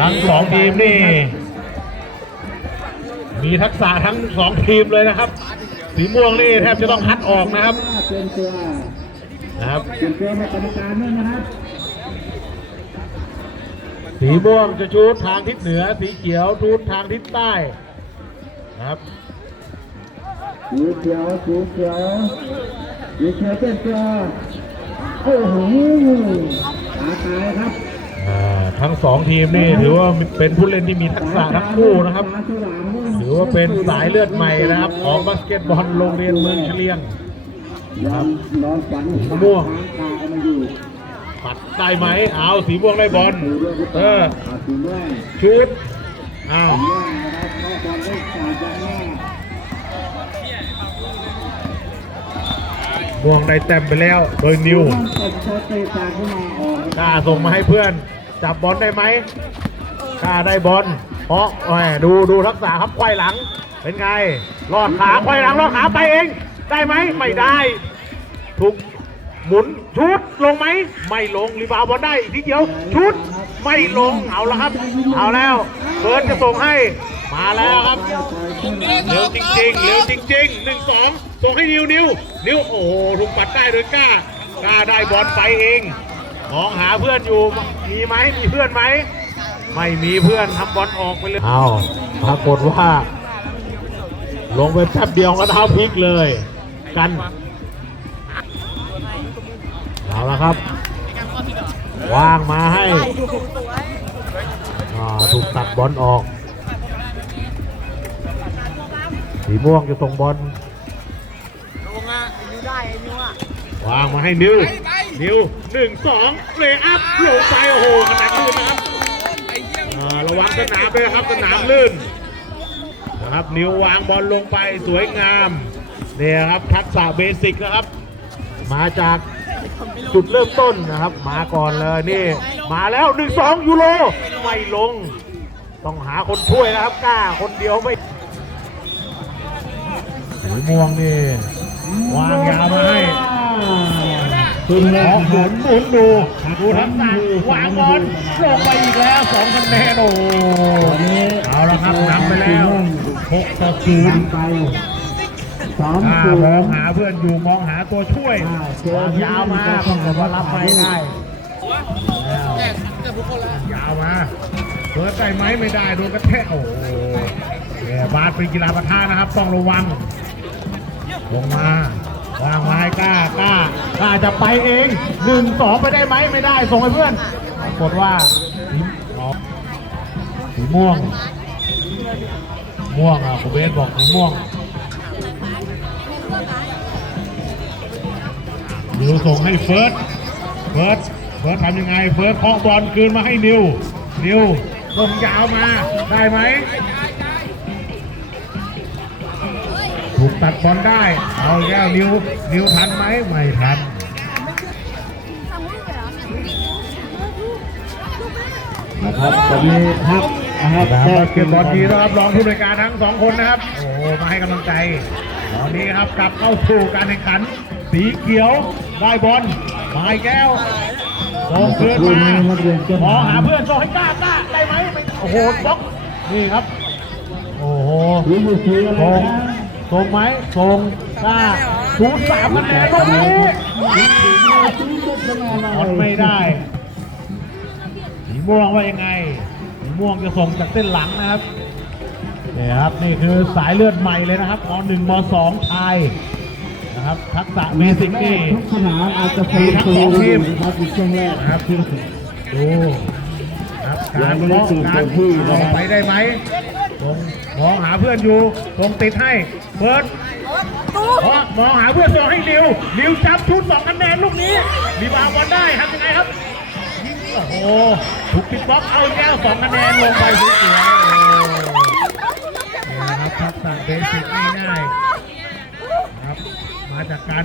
ทั้งสองทีมนี่ มีทักษะทั้งสองทีมเลยนะครับ สีม่วงนี่แทบจะต้องคัดออกนะครับเปลี่ยนตัวนะครับเปลี่ยนตัวให้กรรมการด้วยนะครับสีม่วงจะชูดทางทิศเหนือ สีเขียวชูดทางทิศใต้นะครับสีเขียวสีเขียวสีเขียวเปลี่ยนตัวโอ้โหตาตายครับอ่า ทั้งสองทีมนี่ถือว่าเป็นผู้เล่นที่มีทักษะทั้งคู่นะครับ ถือว่าเป็นสายเลือดใหม่นะครับของบาสเกตบอลโรงเรียนเมืองเฉลียงนอนนอนฝันม่วงตามาอยู่ปัดได้ไหมเอาสีม่วงได้บอลเออชุดอ้าวม่วงนะครับนอกจากได้ขาดจากหน้าม่วงได้แต้มไปแล้วโดยนิวต้องตบโชว์เตะตาขึ้นมาออกกล้าส่งมาให้เพื่อน จับบอลได้ไหมกล้าได้บอลเพราะดูดูทักษะครับควายหลัง เป็นไง รอดขาควายหลังรอดขาไปเอง ได้ไหมไม่ได้ ถูกหมุนชุดลงไหม ไม่ลงรีบาวบอลได้อีกทีเดียว ชุดไม่ลงเอาละครับ เอาแล้วเฟิร์สจะส่งให้มาแล้วครับเร็วจริงๆเร็วจริงๆหนึ่งสองส่งให้นิวนิวนิวโอ้โหถูกปัดได้โดยกล้ากล้าได้บอลไปเอง มองหาเพื่อนอยู่มีไหมมีเพื่อนไหมไม่มีเพื่อนทำบอลออกไปเลยเอาปรากฏว่า ลงไปแป๊บเดียวก็เท้าพลิกเลย กันเอาละครับวางมาให้อ่าถูกตัดบอลออก สีม่วงจะส่งบอลวางมาให้นิว นิวหนึ่งสองเลย์อัพลงไปโอ้โหขนาดลื่นนะครับอ่าระวังสนามด้วยครับสนามลื่นนะครับนิววางบอลลงไปสวยงามเนี่ยครับทักษะเบสิกนะครับ มาจากจุดเริ่มต้นนะครับ มาก่อนเลยนี่ มาแล้วหนึ่งสองยูโรไม่ลง ต้องหาคนช่วยนะครับกล้าคนเดียวไม่สีม่วงนี่วางยาวมาให้ ขึ้นขแล้อวหมุนหมุนดูดูทักษะวางบอลลงไปอีกแล้วสองคะแนนโอ้โหเอาละครับนำไปแล้วหกต่อศูนย์ไปสองอ่าศูมองนย์หาเพื่อนอยู่มองหาตัวช่วยวางยาวมาปรากฏว่ารับไม่ได้แล้วยาวมาเปิดได้ไหมไม่ได้โดนกระแทกโอ้โหเนี่ยบาสเป็นกีฬาปะทะนะครับ ต้องระวังลงมา วางไม้กล้ากล้ากล้าจะไปเองหนึ่งสองไปได้ไหมไม่ได้ส่งให้เพื่อนปรากฏว่าสีม่วง ม่วงอะคุณเบสบอกสีม่วงนิวส่งให้เฟิร์สเฟิร์สเฟิร์สทำยังไง เฟิร์สเคาะบอลคืนมาให้นิว นิวส่งยาวมาได้ไหม ตัดบอลได้ เอาแก้วนิ้วนิ้วทันไหมไม่ทันนะครับตอนนี้พักนะครับนะครับเก็บบอลดีนะครับรองผู้บริการทั้งสองคนนะครับ โอ้โหมาให้กำลังใจ ตอนนี้ครับกลับเข้าสู่การแข่งขัน สีเขียวได้บอลหมายแก้วส่งคืนมาขอหาเพื่อนส่งให้กล้ากล้าได้ไหมไม่โอ้โหบล็อกนี่ครับ โอ้โหสีมือสีอะไร ส่งนะส่งไหมส่งกล้าศูนย์สามคะแนนตรงนี้ทนไม่ได้สีม่วงว่ายังไงสีม่วงจะส่งจากเส้นหลังนะครับนี่ครับนี่คือสายเลือดใหม่เลยนะครับมหนึ่งมสองชายนะครับทักษะเบสิกนี่ทุกสนามอาจจะมีทั้งสองทีมนะครับในช่วงแรกนะครับดูครับการบล็อกการเอาไปได้ไหมตรงมองหาเพื่อนอยู่ตรงติดให้ เปิดเพราะมองหาเพื่อนตัวให้นิวนิวจับชุดสองคะแนนลูกนี้รีบาวด์บอลได้ทำยังไงครับยิงโอ้โหถูกปิดบล็อกเอาแก้วสองคะแนนลงไปสวยๆโอ้นี่นะครับทักษะเบสิกง่ายๆนะครับมาจากการ